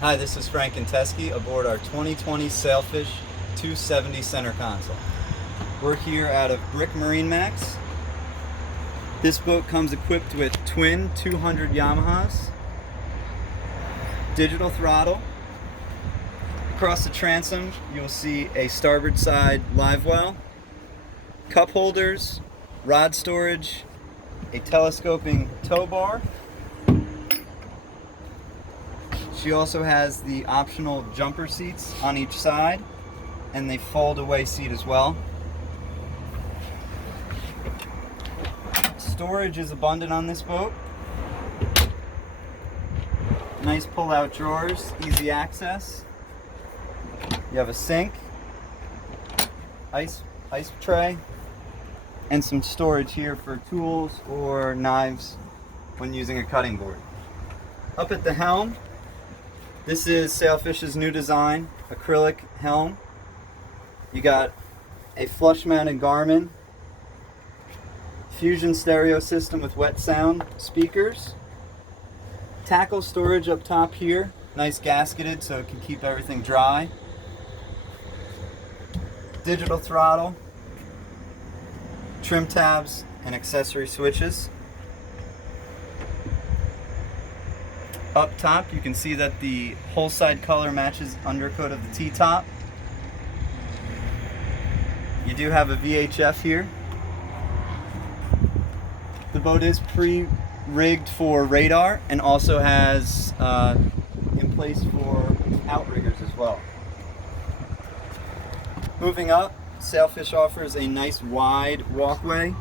Hi, this is Frank and Teskey aboard our 2020 Sailfish 270 center console. We're here out of Brick MarineMax. This boat comes equipped with twin 200 Yamahas, digital throttle. Across the transom you'll see a starboard side live well, cup holders, rod storage, a telescoping tow bar. She also has the optional jumper seats on each side and the fold away seat as well. Storage is abundant on this boat. Nice pull out drawers, easy access. You have a sink, ice tray, and some storage here for tools or knives when using a cutting board. Up at the helm, this is Sailfish's new design, acrylic helm. You got a flush mounted Garmin, Fusion stereo system with wet sound speakers, tackle storage up top here, nice gasketed so it can keep everything dry, digital throttle, trim tabs and accessory switches. Up top you can see that the whole side color matches undercoat of the T-top. You do have a VHF here. The boat is pre-rigged for radar and also has in place for outriggers as well. Moving up, Sailfish offers a nice wide walkway,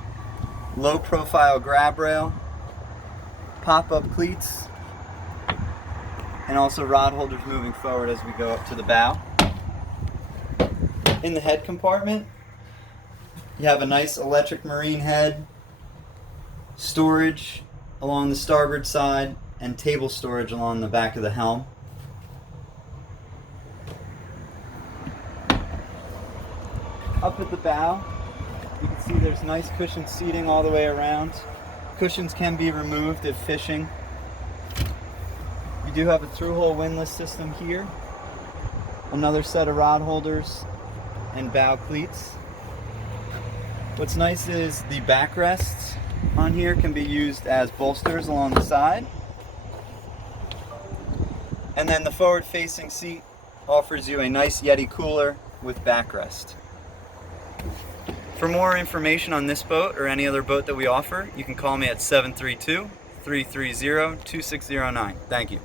low profile grab rail, pop-up cleats, and also rod holders moving forward as we go up to the bow. In the head compartment, you have a nice electric marine head, storage along the starboard side, and table storage along the back of the helm. Up at the bow, you can see there's nice cushioned seating all the way around. Cushions can be removed if fishing. You do have a through-hole windlass system here, another set of rod holders, and bow cleats. What's nice is the backrests on here can be used as bolsters along the side. And then the forward-facing seat offers you a nice Yeti cooler with backrest. For more information on this boat or any other boat that we offer, you can call me at 732-330-2609. Thank you.